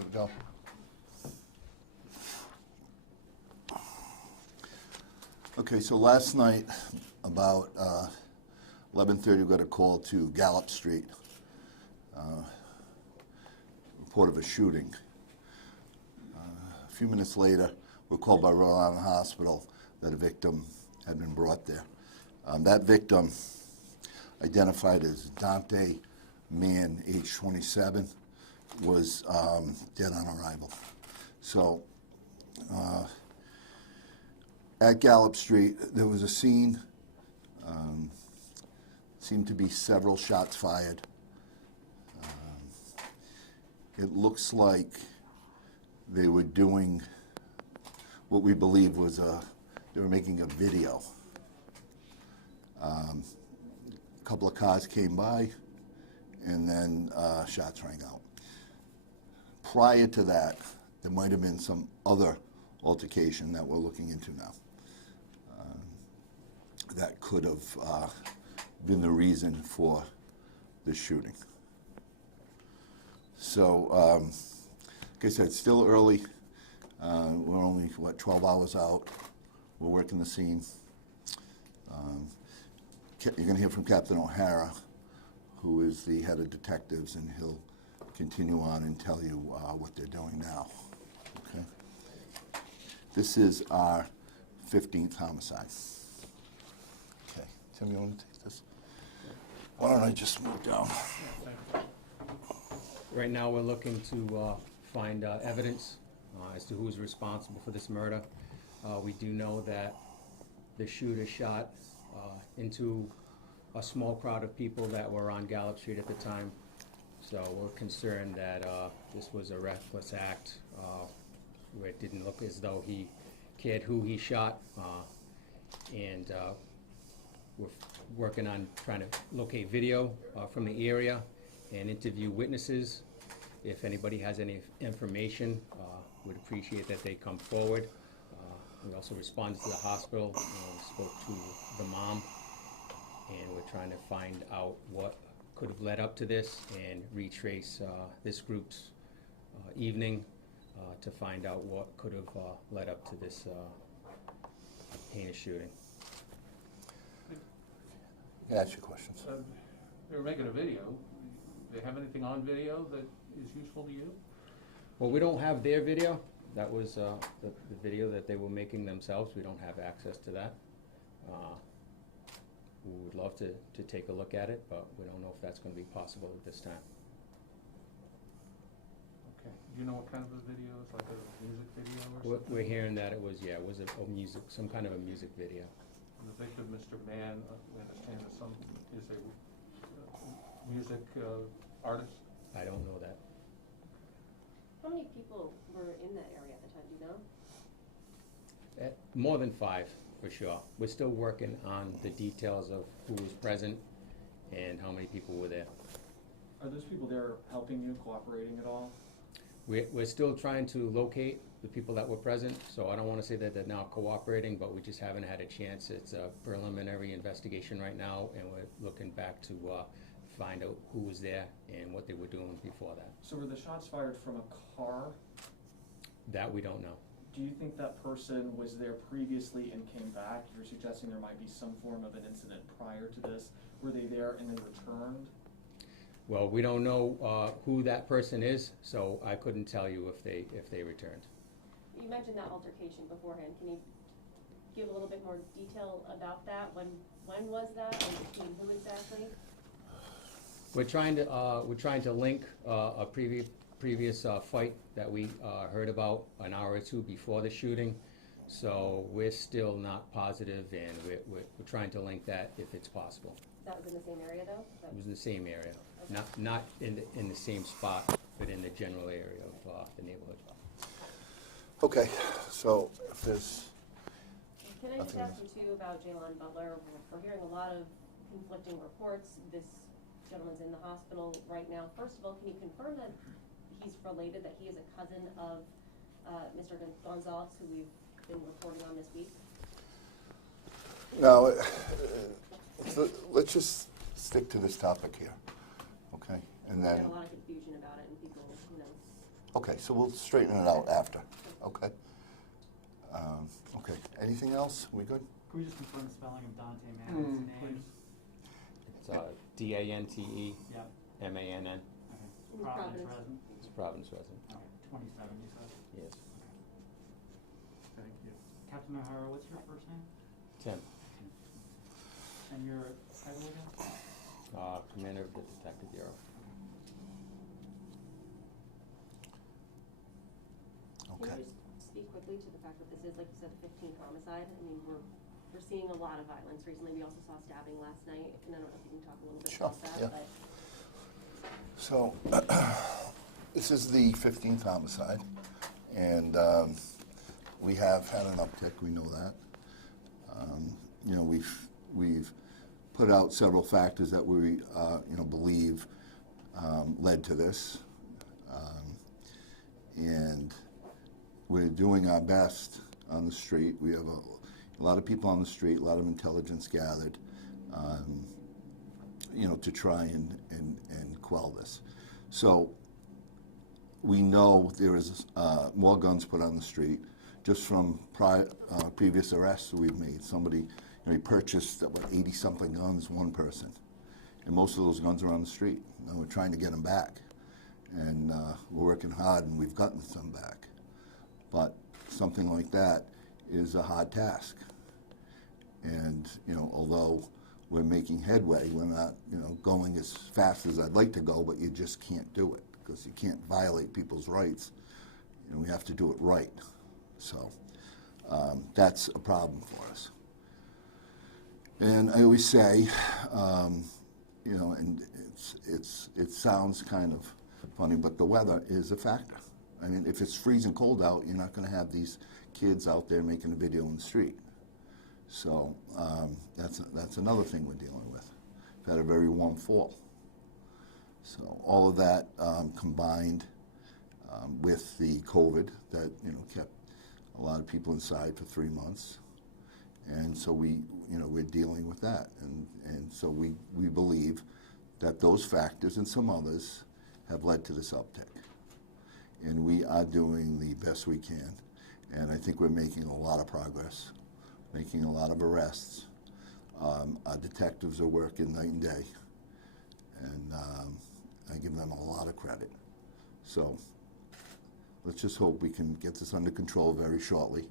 Here we go. Okay, so last night, about 11:30, we got a call to Gallup Street, report of a shooting. A few minutes later, we're called by Rhode Island Hospital that a victim had been brought there. That victim, identified as Dante Mann, age 27, was dead on arrival. So at Gallup Street, there was a scene. Seemed to be several shots fired. It looks like they were doing what we believe was they were making a video. A couple of cars came by, and then shots rang out. Prior to that, there might have been some other altercation that we're looking into now. That could have been the reason for the shooting. So, like I said, it's still early. We're only, 12 hours out. We're working the scene. You're going to hear from Captain O'Hara, who is the head of detectives, and he'll continue on and tell you what they're doing now. Okay. This is our 15th homicide. Okay, Tim, you want to take this? Why don't I just move down? Right now, we're looking to find evidence as to who's responsible for this murder. We do know that the shooter shot into a small crowd of people that were on Gallup Street at the time. So we're concerned that this was a reckless act where it didn't look as though he cared who he shot. And we're working on trying to locate video from the area and interview witnesses. If anybody has any information, we'd appreciate that they come forward. We also responded to the hospital and spoke to the mom, and we're trying to find out what could have led up to this and retrace this group's evening to find out what could have led up to this heinous shooting. Yeah, ask your questions. They were making a video. Do they have anything on video that is useful to you? Well, we don't have their video. That was the video that they were making themselves. We don't have access to that. We would love to take a look at it, but we don't know if that's going to be possible at this time. Okay. Do you know what kind of a video? It's like a music video or something? We're hearing that it was a music, some kind of a music video. And the victim, Mr. Mann, we understand is a music artist? I don't know that. How many people were in that area at the time, do you know? More than 5, for sure. We're still working on the details of who was present and how many people were there. Are those people there helping you, cooperating at all? We're still trying to locate the people that were present, so I don't want to say that they're now cooperating, but we just haven't had a chance. It's a preliminary investigation right now, and we're looking back to find out who was there and what they were doing before that. So were the shots fired from a car? That we don't know. Do you think that person was there previously and came back? You're suggesting there might be some form of an incident prior to this. Were they there and then returned? Well, we don't know who that person is, so I couldn't tell you if they returned. You mentioned that altercation beforehand. Can you give a little bit more detail about that? When was that, and between who exactly? We're trying to link a previous fight that we heard about an hour or two before the shooting. So we're still not positive, and we're trying to link that if it's possible. That was in the same area, though? It was in the same area, Okay. not in the same spot, but in the general area of the neighborhood. Okay, so if there's... Can I just ask you, too, about Jaylon Butler? We're hearing a lot of conflicting reports. This gentleman's in the hospital right now. First of all, can you confirm that he's related, that he is a cousin of Mr. Gonzalez, who we've been reporting on this week? No, let's just stick to this topic here, okay? And There's then... been a lot of confusion about it, and people, Okay, so we'll straighten it out after, okay? Okay, anything else? We good? Could we just confirm the spelling of Dante Mann's name? It's D-A-N-T-E, Yep. M-A-N-N. Okay. In Providence Providence. resident? It's a Providence resident. Okay, 27, you said? Yes. Thank you. Captain O'Hara, what's your first name? Tim, And your title again? Commander of the Detective Bureau. Okay. Can you just speak quickly to the fact that this is, like you said, the 15th homicide? I mean, we're seeing a lot of violence recently. We also saw stabbing last night, and I don't know if you can talk a little bit Sure, about that, yeah. but. So, this is the 15th homicide, and we have had an uptick, we know that. You know, we've put out several factors that we, you know, believe led to this. And we're doing our best on the street. We have a lot of people on the street, a lot of intelligence gathered, you know, to try and quell this. So we know there is more guns put on the street just from previous arrests we've made. Somebody, you know, he purchased about 80-something guns, one person, and most of those guns are on the street. And we're trying to get them back, and we're working hard, and we've gotten some back. But something like that is a hard task. And, you know, although we're making headway, we're not, you know, going as fast as I'd like to go, but you just can't do it because you can't violate people's rights. You know, we have to do it right. So that's a problem for us. And I always say, you know, and it sounds kind of funny, but the weather is a factor. I mean, if it's freezing cold out, you're not going to have these kids out there making a video in the street. So that's another thing we're dealing with. We've had a very warm fall. So all of that combined with the COVID that, you know, kept a lot of people inside for 3 months. And so we, you know, we're dealing with that. And so we believe that those factors and some others have led to this uptick. And we are doing the best we can. And I think we're making a lot of progress, making a lot of arrests. Our detectives are working night and day. And I give them a lot of credit. So let's just hope we can get this under control very shortly.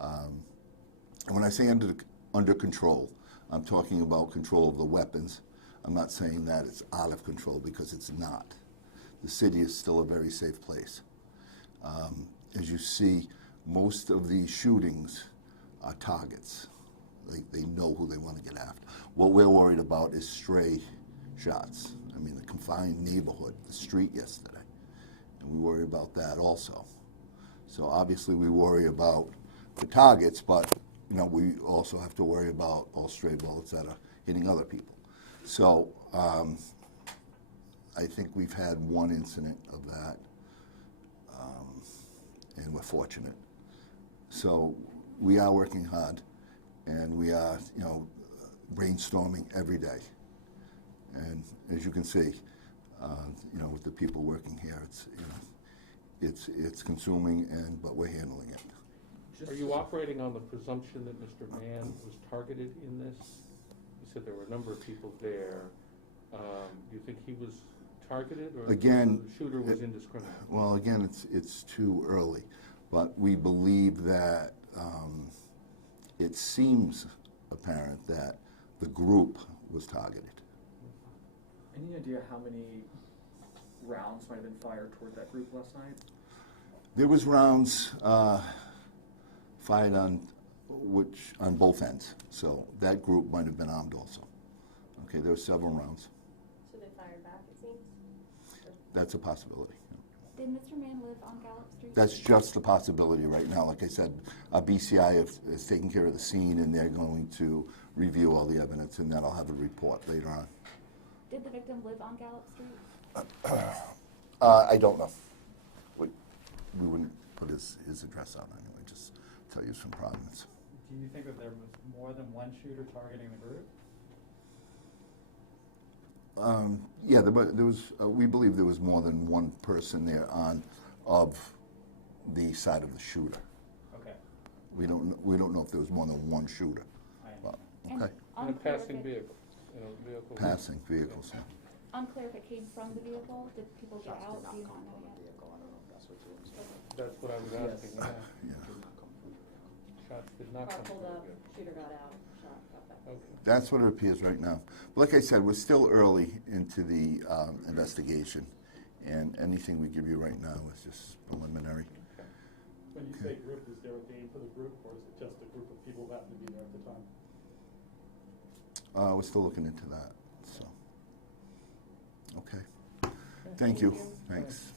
And when I say under control, I'm talking about control of the weapons. I'm not saying that it's out of control, because it's not. The city is still a very safe place. As you see, most of these shootings are targets. They know who they want to get after. What we're worried about is stray shots. I mean, the confined neighborhood, the street yesterday. And we worry about that also. So obviously we worry about the targets, but you know, we also have to worry about all stray bullets that are hitting other people. So I think we've had one incident of that, and we're fortunate. So we are working hard, and we are, you know, brainstorming every day. And as you can see, you know, with the people working here, it's, you know, it's consuming, but we're handling it. Are you operating on the presumption that Mr. Mann was targeted in this? You said there were a number of people there. Do you think he was targeted, or Again, the shooter was indiscriminate? Well, again, it's too early, but we believe that it seems apparent that the group was targeted. Any idea how many rounds might have been fired toward that group last night? There was rounds fired on both ends, so that group might have been armed also. Okay, there were several rounds. So they fired back, it seems? That's a possibility. Did Mr. Mann live on Gallup Street? That's just a possibility right now. Like I said, our BCI is taking care of the scene, and they're going to review all the evidence, and then I'll have a report later on. Did the victim live on Gallup Street? I don't know. We wouldn't put his address out anyway, just tell you it's from Providence. Do you think that there was more than one shooter targeting the group? Yeah, there was. We believe there was more than one person there on of the side of the shooter. Okay, We don't know if there was more than one shooter. I But, understand. And okay, In a unclear if passing it- vehicle, in a vehicle. passing vehicles. Yeah. Unclear if it came from the vehicle, did people get Shots out, did not do you come not know from the yet? vehicle, I don't know if that's what you're saying. That's what I was Yes. asking, yeah. Yeah. Did not come from the vehicle. Shots did not Car come from pulled the up, vehicle. shooter got out, shot, got back. Okay. That's what it appears right now. But like I said, we're still early into the investigation, and anything we give you right now is just preliminary. When you say group, is there a name for the group, or is it just a group of people who happen to be there at the time? We're still looking into that, so. Okay. Thank you. Thanks.